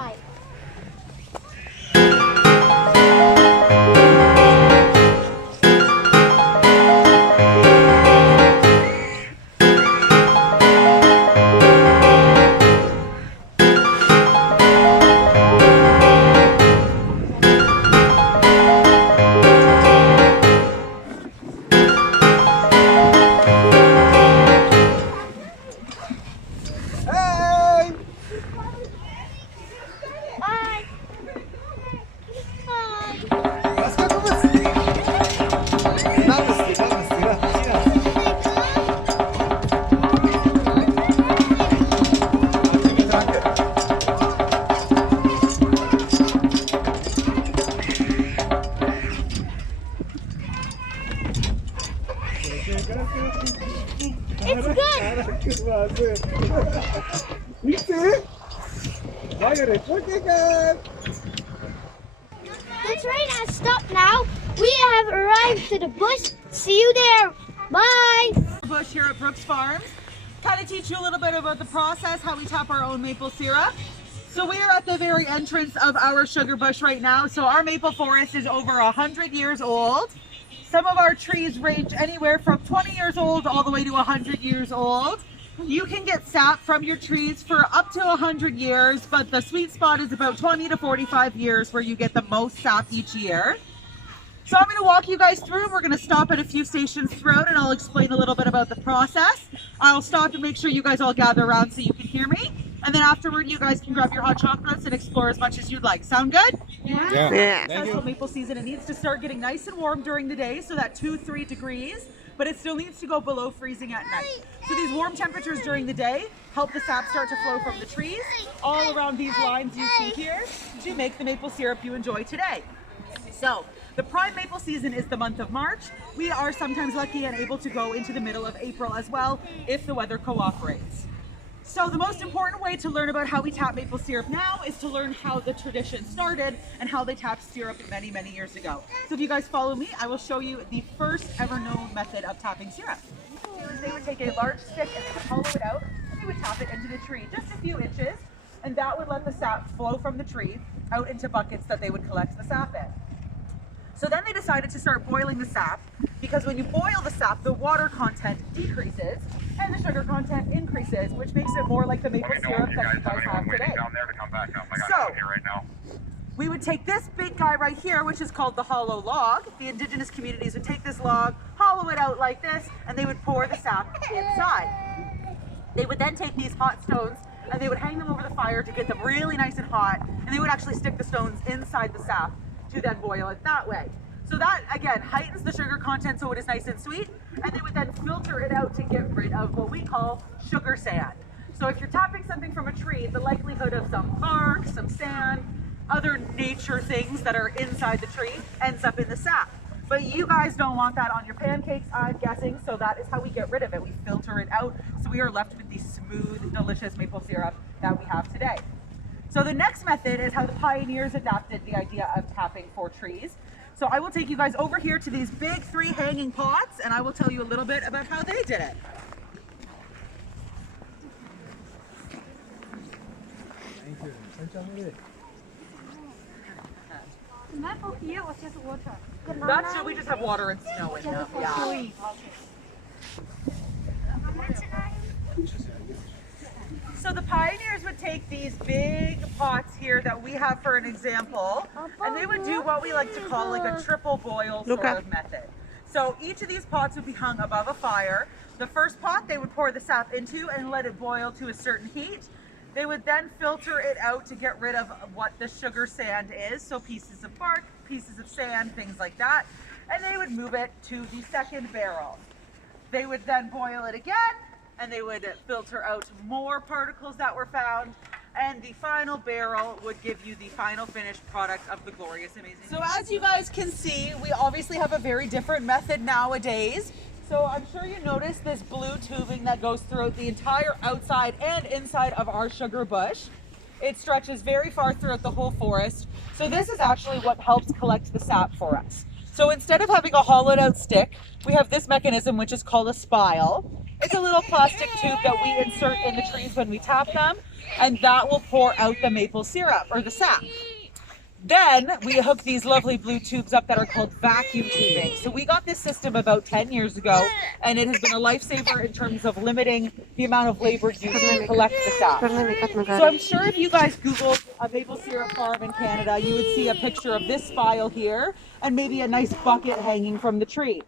try. Hey! Bye. Bye. Laska ko mesti. Nggak mesti, nggak mesti lah. Sini. Sini terakhir. It's good. Bitte? Fire it. Okay, guys. The train has stopped now. We have arrived to the bush. See you there. Bye. Bush here at Brooks Farms. Kind of teach you a little bit about the process, how we tap our own maple syrup. So we are at the very entrance of our sugar bush right now. So our maple forest is over 100 years old. Some of our trees range anywhere from 20 years old all the way to 100 years old. You can get sap from your trees for up to 100 years, but the sweet spot is about 20 to 45 years where you get the most sap each year. So I'm going to walk you guys through. We're going to stop at a few stations throughout and I'll explain a little bit about the process. I'll stop and make sure you guys all gather around so you can hear me. And then afterward, you guys can grab your hot chocolates and explore as much as you'd like. Sound good? Yeah. Successful maple season, it needs to start getting nice and warm during the day, so that 2-3 degrees, but it still needs to go below freezing at night. So these warm temperatures during the day help the sap start to flow from the trees all around these lines you see here to make the maple syrup you enjoy today. So the prime maple season is the month of March. We are sometimes lucky and able to go into the middle of April as well if the weather cooperates. So the most important way to learn about how we tap maple syrup now is to learn how the tradition started and how they tapped syrup many, many years ago. So if you guys follow me, I will show you the first ever known method of tapping syrup. They would take a large stick and they would hollow it out and they would tap it into the tree just a few inches, and that would let the sap flow from the tree out into buckets that they would collect the sap in. So then they decided to start boiling the sap, because when you boil the sap, the water content decreases and the sugar content increases, which makes it more like the maple syrup that you guys have today. So we would take this big guy right here, which is called the hollow log. The indigenous communities would take this log, hollow it out like this, and they would pour the sap inside. They would then take these hot stones and they would hang them over the fire to get them really nice and hot, and they would actually stick the stones inside the sap to then boil it that way. So that, again, heightens the sugar content so it is nice and sweet, and they would then filter it out to get rid of what we call sugar sand. So if you're tapping something from a tree, the likelihood of some bark, some sand, other nature things that are inside the tree ends up in the sap. But you guys don't want that on your pancakes, I'm guessing, so that is how we get rid of it. We filter it out, so we are left with the smooth, delicious maple syrup that we have today. So the next method is how the pioneers adapted the idea of tapping for trees. So I will take you guys over here to these big 3 hanging pots, and I will tell you a little bit about how they did it. That's so we just have water and snow in them. Yeah. So the pioneers would take these big pots here that we have for an example, and they would do what we like to call like a triple boil sort of method. So each of these pots would be hung above a fire. The first pot they would pour the sap into and let it boil to a certain heat. They would then filter it out to get rid of what the sugar sand is, so pieces of bark, pieces of sand, things like that, and they would move it to the second barrel. They would then boil it again, and they would filter out more particles that were found, and the final barrel would give you the final finished product of the glorious, amazing. So as you guys can see, we obviously have a very different method nowadays. So I'm sure you noticed this blue tubing that goes throughout the entire outside and inside of our sugar bush. It stretches very far throughout the whole forest. So this is actually what helps collect the sap for us. So instead of having a hollowed out stick, we have this mechanism which is called a spile. It's a little plastic tube that we insert in the trees when we tap them, and that will pour out the maple syrup or the sap. Then we hook these lovely blue tubes up that are called vacuum tubing. So we got this system about 10 years ago, and it has been a lifesaver in terms of limiting the amount of labor used to collect the sap. So I'm sure if you guys Googled a maple syrup farm in Canada, you would see a picture of this file here and maybe a nice bucket hanging from the tree.